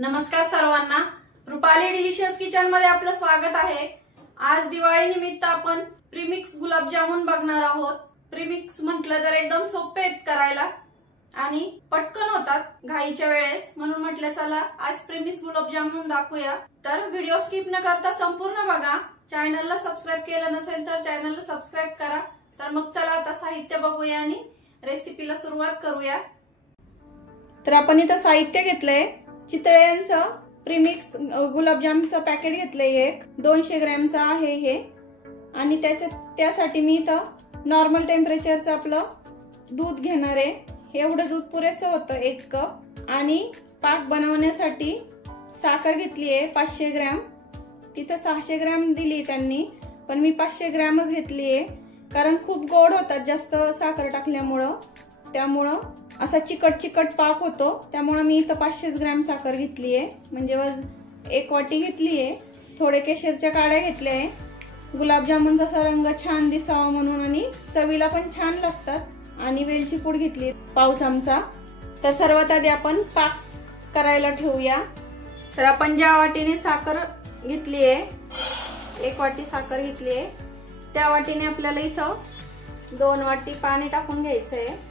नमस्कार सर्वांना, Rupali delicious kitchen मध्ये आपलं स्वागत आहे। आज दिवाळी निमित्त आपण प्रीमिक्स गुलाबजामुन बघणार आहोत। प्रीमिक्स म्हटलं तर एकदम सोपे आहेत करायला आणि पटकन होतात घाईच्या वेळेस, म्हणून म्हटलं चला आज प्रीमिक्स गुलाबजामुन दाखवूया। तर व्हिडिओ स्किप न करता संपूर्ण बघा। चॅनलला सबस्क्राइब केलं नसेल तर चॅनलला सबस्क्राइब करा। तर मग चला आता साहित्य बघूया आणि रेसिपीला सुरुवात करूया। तर आपण इथं साहित्य घेतलंय, चितळे यांचं प्रीमिक्स गुलाबजामचं पॅकेट घेतलंय, एक 200 ग्रॅमचं आहे हे। आणि त्यासाठी मी इथं नॉर्मल टेम्परेचरचं आपलं दूध घेणार आहे। एवढं दूध पुरेसं होतं, 1 कप। आणि पाक बनवण्यासाठी साखर घेतली आहे 500 ग्रॅम। तिथं 600 ग्रॅम दिली त्यांनी, पण मी 500 ग्रॅमच घेतली आहे, कारण खूप गोड होतात जास्त साखर टाकल्यामुळं, त्यामुळं असा चिकट पाक होतो। त्यामुळे मी इथं 500 ग्रॅम साखर घेतली आहे, म्हणजे 1 वाटी घेतली आहे। थोडे केशरच्या काड्या घेतल्या आहे, गुलाबजामुनचा असा रंग छान दिसावा म्हणून, आणि चवीला पण छान लागतात। आणि वेलची पूड घेतली पाव चमचा। तर सर्वात आधी आपण पाक करायला ठेवूया। तर आपण ज्या वाटीने साखर घेतली आहे, 1 वाटी साखर घेतली आहे, त्या वाटीने आपल्याला इथं 2 वाटी पाणी टाकून घ्यायचं आहे।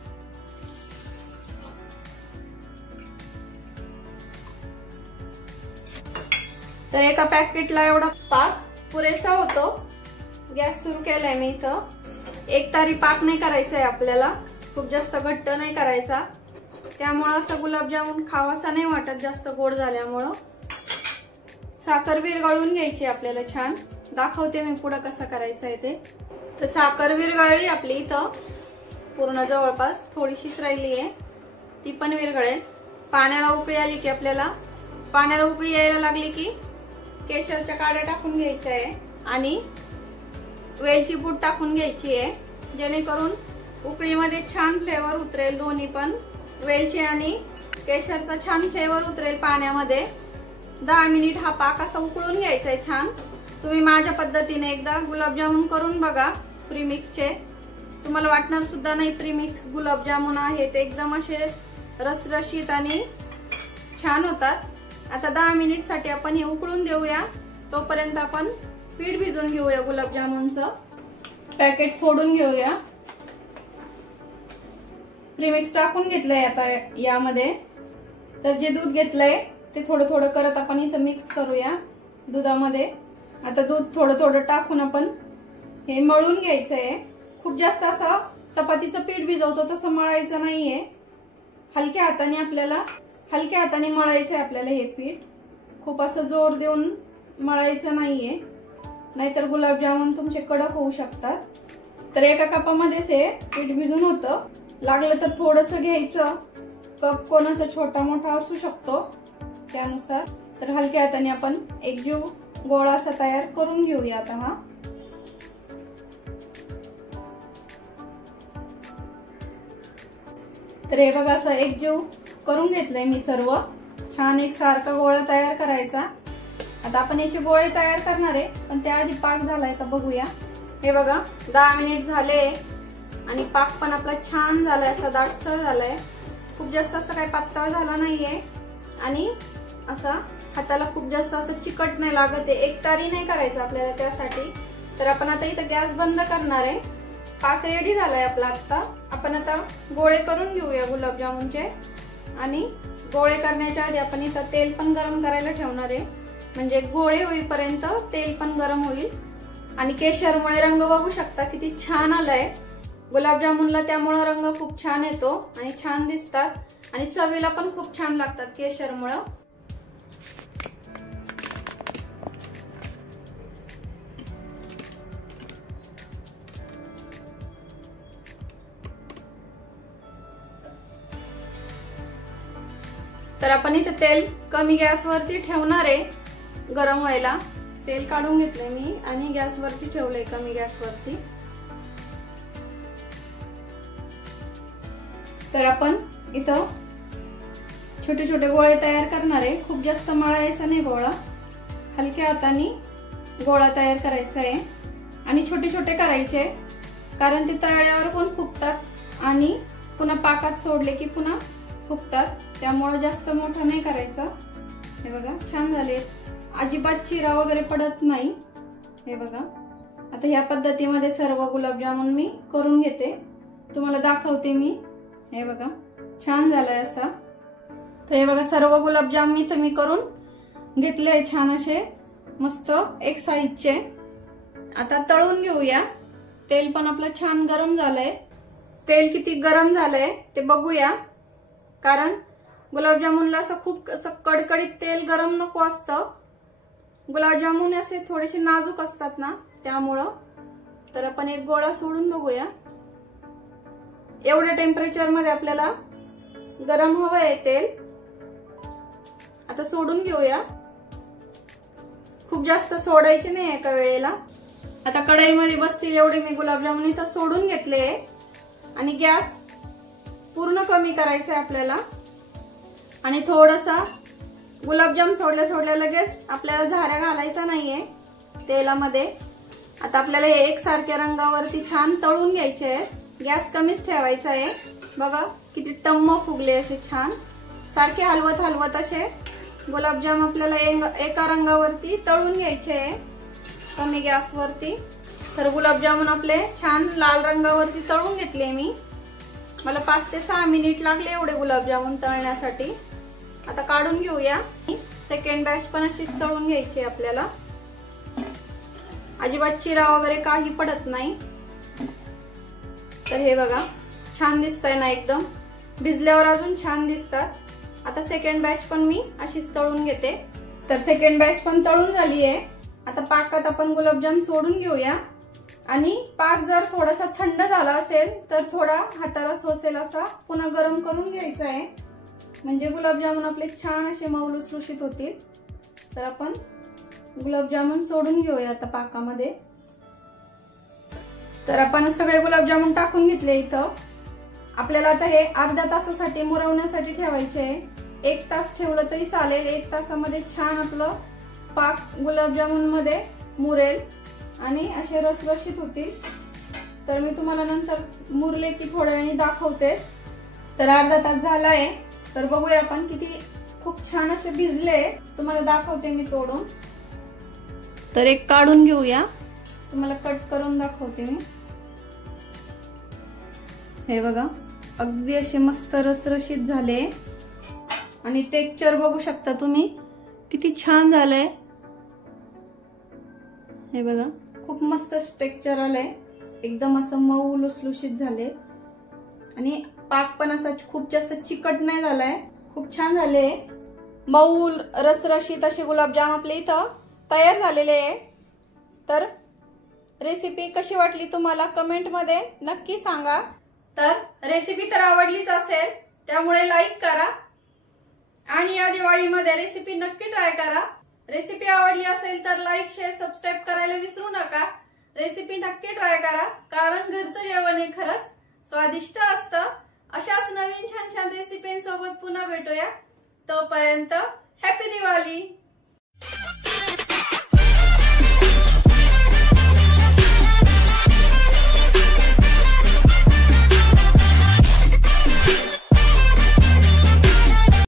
तर एका पॅकेटला एवढा पाक पुरेसा होतो। गॅस सुरू केलाय मी इथं। एक तारी पाक नाही करायचा आहे आपल्याला, खूप जास्त घट्ट नाही करायचा, त्यामुळे असं गुलाबजामुन खावासा नाही वाटत जास्त गोड झाल्यामुळं। साखर विरघळून घ्यायची आपल्याला छान, दाखवते मी पुढे कसं करायचं आहे ते। तर साखर विरघळली आपली इथं पूर्ण, जवळपास थोडीशीच राहिली आहे, ती पण विरघळेल। पाण्याला उकळी आली की पाण्याला उकळी यायला लागली की केशरच्या काड्या टाकून घ्यायच्या आहे आणि वेलची पूड टाकून घ्यायची आहे, जेणेकरून उकळीमध्ये छान फ्लेवर उतरेल। दोन्ही पण वेलची आणि केशरचा छान फ्लेवर उतरेल पाण्यामध्ये। 10 मिनिट हा पाक असा उकळून घ्यायचा आहे छान। तुम्ही माझ्या पद्धतीने एकदा गुलाबजामुन करून बघा प्रीमिक्सचे, तुम्हाला वाटणार सुद्धा नाही प्रीमिक्स गुलाबजामुन आहे ते, एकदम असे रसरशीत आणि छान होतात। आता 10 मिनिट साठी आपण हे उकळून देऊया, तोपर्यंत आपण पीठ भिजवून घेऊया गुलाबजामुनचं। पॅकेट फोडून घेऊया। प्रीमिक्स टाकून घेतलंय आता यामध्ये। तर जे दूध घेतलंय ते थोडं थोडं करत आपण इथं मिक्स करूया दुधामध्ये। आता दूध थोडं थोडं टाकून आपण हे मळून घ्यायचंय। खूप जास्त असं चपातीचं पीठ भिजवतो तसं मळायचं नाहीये, हलक्या हाताने मळायचंय आपल्याला हे पीठ। खूप असं जोर देऊन मळायचं नाहीये, नाहीतर गुलाबजामुन तुमचे कडक होऊ शकतात। तर एका कपामध्येच हे पीठ भिजून होतं, लागलं तर थोडंसं घ्यायचं, कप कोणाचा छोटा मोठा असू शकतो त्यानुसार। तर हलक्या हाताने आपण एकजीव गोळा असा तयार करून घेऊया आता हा। तर हे बघा असं एकजीव करून घेतलंय मी सर्व, छान एक सारखा गोळा तयार करायचा। आता आपण याचे गोळे तयार करणार आहे, पण त्याआधी पाक झालाय का बघूया। हे बघा 10 मिनिट झाले आणि पाक पण आपला छान झालाय, असा दाटसर झालाय, खूप जास्त असं काही पातळ झाला नाहीये आणि असा हाताला खूप जास्त असं चिकट नाही लागत आहे। एक तारी नाही करायचं आपल्याला त्यासाठी। तर आपण आता इथं गॅस बंद करणार आहे। पाक रेडी झालाय आपला। आता आपण आता गोळे करून घेऊया गुलाबजामुनचे, आणि गोळे करण्याच्या आधी आपण इथं तेल पण गरम करायला ठेवणार आहे, म्हणजे गोळे होईपर्यंत तेल पण गरम होईल। आणि केशरमुळे रंग बघू शकता किती छान आलाय गुलाबजामुनला, त्यामुळे रंग खूप छान येतो आणि छान दिसतात आणि चवीला पण खूप छान लागतात केशरमुळे। तर आपण इथे तेल कमी गॅसवरती ठेवणार आहे गरम व्हायला। तेल काढून घेतलंय मी आणि गॅसवरती ठेवलंय कमी गॅसवरती। तर आपण इथं छोटे छोटे गोळे तयार करणार आहे, खूप जास्त मळायचा नाही गोळा, हलक्या हाताने गोळा तयार करायचा आहे आणि छोटे छोटे करायचे, कारण ते तळल्यावर पण फुगतात आणि पुन्हा पाकात सोडले की पुन्हा फुगतात, त्यामुळे जास्त मोठा नाही करायचा, हे बघा छान झाले, अजिबात चिरा वगैरे पडत नाही। हे बघा आता ह्या पद्धतीमध्ये सर्व गुलाबजामुन मी करून घेते, तुम्हाला दाखवते मी। हे बघा छान झालाय असा। तर हे बघा सर्व गुलाबजाम मी करून घेतले छान असे मस्त एक साइजचे। आता तळून घेऊया। तेल पण आपलं छान गरम झालंय। तेल किती गरम झालंय ते बघूया, कारण गुलाबजामुनला असं खूप असं कडकडीत तेल गरम नको असतं। गुलाबजामुन असे थोडेसे नाजूक असतात ना, त्यामुळं। तर आपण एक गोळा सोडून बघूया। एवढ्या टेम्परेचर मध्ये आपल्याला गरम हवंय तेल। आता सोडून घेऊया, खूप जास्त सोडायचे नाही एका वेळेला। आता कढईमध्ये बसतील एवढे मी गुलाबजामुन इथं सोडून घेतले आणि गॅस पूर्ण कमी करायचा आहे आपल्याला। आणि थोडासा गुलाबजाम सोडल्या लगेच आपल्याला झाऱ्या घालायचा नाहीये तेलामध्ये। आता आपल्याला हे एकसारख्या रंगावरती छान तळून घ्यायचे आहे। गॅस कमीच ठेवायचा आहे। बघा किती टम्म फुगले असे छान, सारखे हलवत असे गुलाबजाम आपल्याला एका रंगावरती तळून घ्यायचे आहे कमी गॅसवरती। तर गुलाबजामुन आपले छान लाल रंगावरती तळून घेतले मी। मला 5 ते 6 मिनिट लागले एवढे गुलाबजामुन तळण्यासाठी। आता काढून घेऊया। सेकंड बॅच पण अशीच तळून घ्यायची आपल्याला, अजिबात चिरा वगैरे काही पडत नाही। तर हे बघा छान दिसतंय ना, एकदम भिजल्यावर अजून छान दिसतात। आता सेकंड बॅच पण मी अशीच तळून घेते। तर सेकंड बॅच पण तळून झाली आहे। आता पाकात आपण गुलाबजाम सोडून घेऊया आणि पाक जर थोडासा थंड झाला असेल तर थोडा हाताला सोसेल असा पुन्हा गरम करून घ्यायचा आहे, म्हणजे गुलाबजामुन आपले छान असे मऊ लुसलुशीत होतील। तर आपण गुलाबजामुन सोडून घेऊया आता पाकामध्ये। तर आपण सगळे गुलाबजामुन टाकून घेतले इथं। आपल्याला आता हे अर्ध्या तासासाठी मुरवण्यासाठी ठेवायचे आहे। 1 तास ठेवलं तरी चालेल। 1 तासामध्ये छान आपलं पाक गुलाबजामुन मध्ये मुरेल आणि असे रसरशीत होतील। तर मी तुम्हाला नंतर मुरले की थोड्या वेळाने दाखवते। तर अर्धा तास झालाय, तर बघूया आपण किती खूप छान असे भिजले, तुम्हाला दाखवते मी तोडून। तर एक काढून घेऊया, तुम्हाला कट करून दाखवते मी। हे बघा अगदी असे मस्त रसरशीत झाले आणि टेक्स्चर बघू शकता तुम्ही किती छान झालंय। हे बघा खूप मस्त टेक्स्चर आलंय, एकदम असं मऊ लुसलुशीत झाले आणि पाक पण असा खूप जास्त चिकट नाही झालाय, खूप छान झाले। मऊ रसरशीत असे गुलाबजाम आपले इथं तयार झालेले आहे। तर रेसिपी कशी वाटली तुम्हाला कमेंट मध्ये नक्की सांगा। तर रेसिपी तर आवडलीच असेल, त्यामुळे लाईक करा आणि या दिवाळीमध्ये रेसिपी नक्की ट्राय करा। रेसिपी आवडली असेल तर लाईक शेअर सबस्क्राईब करायला विसरू नका। रेसिपी नक्की ट्राय करा, कारण घरचं जेवण हे खरंच स्वादिष्ट असतं। अशाच नवीन छान छान रेसिपींसोबत पुन्हा भेटूया। तोपर्यंत हॅपी दिवाळी।